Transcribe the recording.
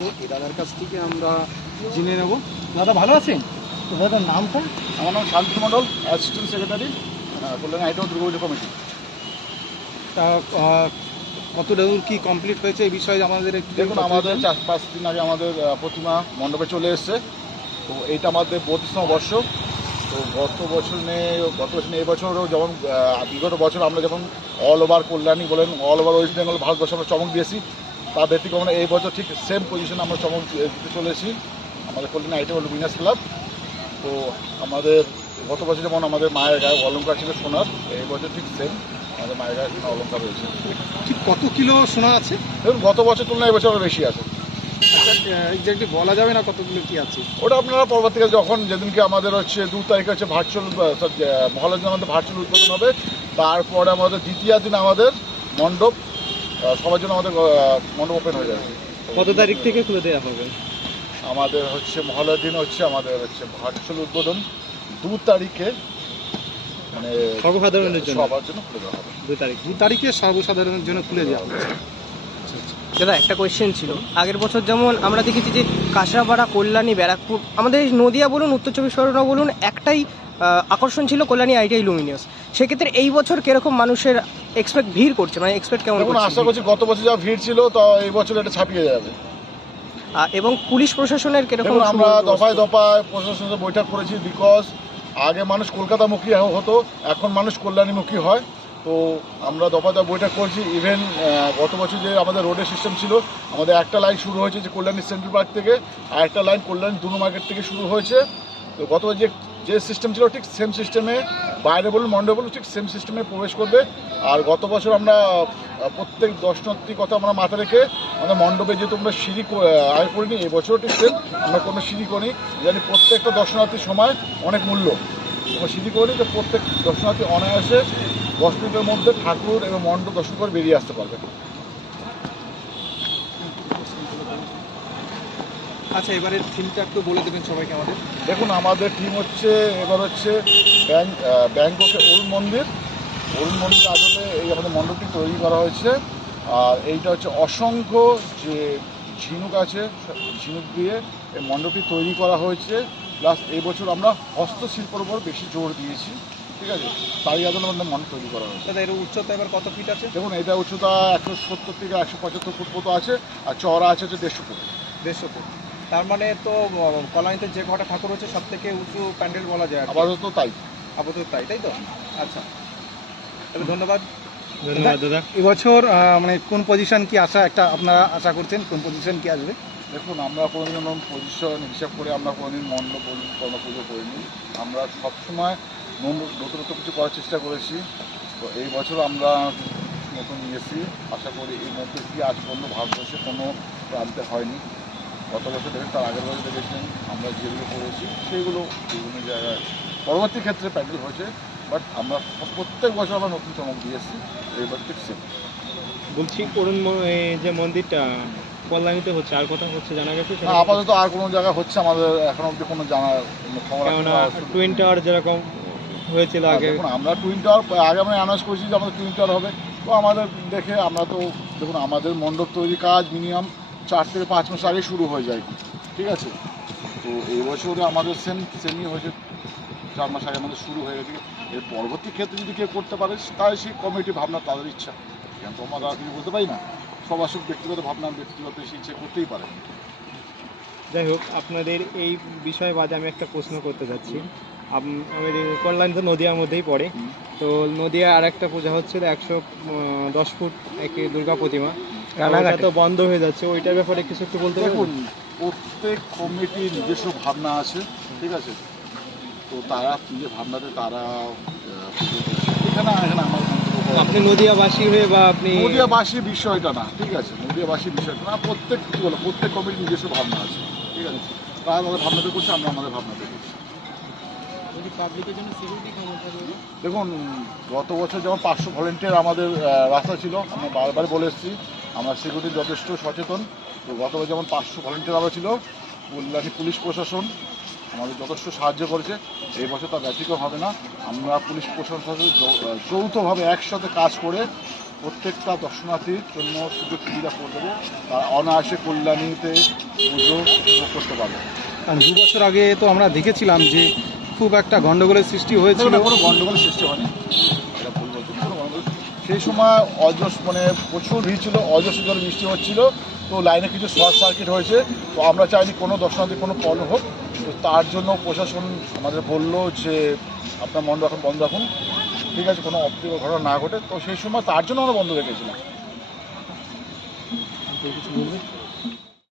এই দাদার কাছ থেকে আমরা জেনে নেব। দাদা ভালো আছেন? তো দাদার নামটা? আমার নাম শান্তি মণ্ডল, অ্যাসিস্ট্যান্ট সেক্রেটারি, কল্যাণী আইটেম দুর্গাপুজো কমিটি। তা কতটা দূর কি কমপ্লিট হয়েছে এই বিষয়ে আমাদের একটু দেখুন, আমাদের 4-5 দিন আগে আমাদের প্রতিমা মণ্ডপে চলে এসছে। তো এইটা আমাদের 32তম বর্ষ। তো গত বছর নেই এই বছরও যেমন বিগত বছর আমরা যেমন অল ওভার কল্যাণী বলেন, অল ওভার ওয়েস্ট বেঙ্গল ভারতবর্ষে আমরা চমক দিয়েছি, তার ব্যতিক্রমে এই বছর ঠিক সেম পজিশনে আমরা চমক দিতে চলেছি আমাদের কল্যাণী আইটেম লুমিনাস ক্লাব। তো আমাদের গত বছর যেমন আমাদের মায়ের গায়ে অলঙ্কার ছিল সোনার, এই বছর ঠিক সেম আমাদের মায়ের গায়ে সোনার অলঙ্কার রয়েছে। ঠিক কত কিলো সোনা আছে? দেখুন, গত বছর তুলনায় এবছর আরও বেশি আছে। এক্স্যাক্টলি বলা যাবে না কত কিলো কি আছে? ওটা আপনারা পরবর্তীকালে যখন যেদিনকে আমাদের হচ্ছে 2 তারিখে হচ্ছে ভার্চুয়াল মহালয়ার দিন আমাদের ভার্চুয়াল উদ্বোধন হবে, তারপরে আমাদের দ্বিতীয় দিন আমাদের মণ্ডপ সবার জন্য আমাদের মণ্ডপ ওপেন হয়ে যাবে। কত তারিখ থেকে খুলে দেওয়া হবে? আমাদের হচ্ছে মহালয়ার দিন হচ্ছে আমাদের হচ্ছে ভার্চুয়াল উদ্বোধন 2 তারিখে, মানে সর্বসাধারণের জন্য সবার জন্য খুলে দেওয়া হবে। 2 তারিখে সর্বসাধারণের জন্য খুলে দেওয়া হবে। দাদা একটা কোয়েশ্চেন ছিল, আগের বছর যেমন আমরা দেখেছি যে কাঁচরাপাড়া, কল্যাণী, ব্যারাকপুর, আমাদের নদিয়া বলুন, উত্তর চব্বিশ পরগনা বলুন, একটাই আকর্ষণ ছিল কল্যাণী আইটিআই লুমিনিয়াস। সেক্ষেত্রে এই বছর কিরকম মানুষের এক্সপেক্ট ভিড় করছে, মানে এক্সপেক্ট কেমন দেখুন, আশা করছি গত বছর যা ভিড় ছিল তো এই বছর এটা ছাপিয়ে যাবে। এবং পুলিশ প্রশাসনের কিরকম? আমরা দফায় দফায় প্রশাসনের সাথে বৈঠক করেছি, বিকজ আগে মানুষ কলকাতামুখী হতো, এখন মানুষ কল্যাণীমুখী হয়। তো আমরা দফায় দফায় বৈঠক করছি। ইভেন গত বছর যে আমাদের রোডের সিস্টেম ছিল, আমাদের একটা লাইন শুরু হয়েছে যে কল্যাণী সেন্ট্রাল পার্ক থেকে, আর একটা লাইন কল্যাণী দুনু মার্কেট থেকে শুরু হয়েছে। তো গত যে সিস্টেম ছিল ঠিক সেম সিস্টেমে বাইরে বলুন মণ্ডপে বলুন ঠিক সেম সিস্টেমে প্রবেশ করবে। আর গত বছর আমরা প্রত্যেক দর্শনার্থীর কথা আমরা মাথায় রেখে আমাদের মণ্ডপে যেহেতু আমরা সিঁড়ি আয় করিনি, এই বছরও ঠিক সেম আমরা কোনো সিঁড়ি করি, জানি প্রত্যেকটা দর্শনার্থীর সময় অনেক মূল্য। আমরা সিঁড়ি করি যে প্রত্যেক দর্শনার্থী অনায়াসে 10 মিনিটের মধ্যে ঠাকুর এবং মণ্ডপ দর্শন করে বেরিয়ে আসতে পারবে। আচ্ছা, এবারে থিমটা একটু বলে দেবেন সবাইকে আমাদের। দেখুন, আমাদের টিম হচ্ছে এবার হচ্ছে ব্যাংককের অরুণ মন্দির আদলে এই আমাদের মণ্ডপটি তৈরি করা হয়েছে। আর এইটা হচ্ছে অসংখ্য যে ঝিনুক আছে, ঝিনুক দিয়ে এই মণ্ডপটি তৈরি করা হয়েছে। প্লাস এই বছর আমরা হস্তশিল্পের উপর বেশি জোর দিয়েছি, ঠিক আছে, তাই আদলে আমাদের মণ্ডপ তৈরি করা হয়েছে। দাদা এর উচ্চতা এবার কত ফিট আছে? দেখুন, এটা উচ্চতা 170 থেকে 175 ফুট মতো আছে, আর চওড়া আছে হচ্ছে 150 ফুট। 150 ফুট। তার মানে তো কল্যাণীতে যে কটা ঠাকুর হচ্ছে সব থেকে উঁচু প্যান্ডেল বলা যায় আপাতত তাই। আপাতত তাই তো? আচ্ছা, তাহলে ধন্যবাদ দাদা। এবছর মানে কোন পজিশন কি আপনারা আশা করছেন, কোন পজিশন কি আসবে? দেখুন, আমরা কোনোদিন পজিশন হিসাব করে আমরা কোনোদিন মণ্ডপ বলুন কোনো পুজো করিনি। আমরা সবসময় নতুনত্ব কিছু করার চেষ্টা করেছি। তো এই বছর আমরা নতুন নিয়েছি, আশা করি এই মধ্যে কি আজ পর্যন্ত ভারতবর্ষে কোনো প্রান্তে হয়নি। গত বছর দেখেন, তার আগের বছর দেখেছেন আমরা যেগুলো করেছি সেগুলো বিভিন্ন জায়গায় পরবর্তী ক্ষেত্রে প্যান্ডেল হয়েছে, বাট আমরা প্রত্যেক বছর আমরা নতুন চমক দিয়েছি। এইবার ঠিক সেম। বলছি অরুণ যে মন্দিরটা কল্যাণীতে হচ্ছে, আর কথা হচ্ছে জানা গেছে? আপাতত আর কোনো জায়গায় হচ্ছে আমাদের এখন অবধি কোনো জানার খবর আছে? টুইন টাওয়ার যেরকম হয়েছিল আগে, দেখুন, আমরা টুইন টাওয়ার আগে আমরা অ্যানাউন্স করেছি যে আমাদের টুইন টাওয়ার হবে। তো আমাদের দেখে আমরা তো দেখুন, আমাদের মণ্ডপ তৈরি কাজ মিনিমাম 4 থেকে 5 মাস আগে শুরু হয়ে যায়, ঠিক আছে। তো এই বছরে আমাদের সেমই হয়েছে, 4 মাস আগে আমাদের শুরু হয়ে গেছে। এর পরবর্তী ক্ষেত্রে যদি কেউ করতে পারে তাই সেই কমিটি ভাবনা তাদের ইচ্ছা, কেন তো আমরা কিছু বলতে পারি না। সবার সব ব্যক্তিগত ভাবনা, ব্যক্তিগত সেই ইচ্ছে করতেই পারে। যাই হোক, আপনাদের এই বিষয়ে বাদে আমি একটা প্রশ্ন করতে চাচ্ছি। আমাদের কল্যাণ তো নদিয়ার মধ্যেই পড়ে, তো নদিয়া আর একটা পূজা হচ্ছিল 110 ফুট একটি দুর্গা প্রতিমা, ওটা তো বন্ধ হয়ে যাচ্ছে, ওইটার ব্যাপারে কিছু একটু বলতে দেখুন, পারবেন? প্রত্যেক কমিটির নিজস্ব ভাবনা আছে, ঠিক আছে। তো তারা নিজের ভাবনাতে তারা এখানে আমার আপনি নদিয়াবাসী হয়ে বা আপনি নদিয়াবাসী বিষয়টা না, ঠিক আছে, নদিয়াবাসী বিষয়টা না, প্রত্যেক কমিটির নিজস্ব ভাবনা আছে, ঠিক আছে। তারা তাদের ভাবনাতে করছে, আমরা আমাদের ভাবনাতে করছি। পাবলিকের জন্য সিকিউরিটি কেমন থাকবে? দেখুন, গত বছর যেমন 500 ভলেন্টিয়ার আমাদের রাস্তা ছিল, আমরা বারবার বলে এসেছি আমরা সিকিউরিটি যথেষ্ট সচেতন। তো গত বছর যেমন 500 ভলেন্টিয়ার আরও ছিল, কল্যাণী পুলিশ প্রশাসন আমাদের যথেষ্ট সাহায্য করেছে। এই বছর তার ব্যতিক্রম হবে না। আমরা পুলিশ প্রশাসনের সাথে যৌথভাবে একসাথে কাজ করে প্রত্যেকটা দর্শনার্থীর জন্য সুযোগ সুবিধা করে দেবো, তারা অনায়াসে কল্যাণীতে পুজো উপভোগ করতে পারবে। কারণ 2 বছর আগে তো আমরা দেখেছিলাম যে খুব একটা গন্ডগোলের সৃষ্টি হয়েছিল। সেটা কোনো গণ্ডগোলের সৃষ্টি হয়নি, এটা ভুল বলছি, কোনো গণ্ডগোল। সেই সময় মানে প্রচুর ভিড় ছিল, অজস্র জল বৃষ্টি হচ্ছিল, তো লাইনে কিছু শর্ট সার্কিট হয়েছে। তো আমরা চাইনি কোনো দর্শনার্থী কোনো প্রবলেম হোক, তো তার জন্য প্রশাসন আমাদের বললো যে আপনার মন্ডপ এখন বন্ধ রাখুন, ঠিক আছে, কোনো অপ্রীতিকর ঘটনা না ঘটে। তো সেই সময় তার জন্য আমরা বন্ধ রেখেছিলাম। কিছু বলবে?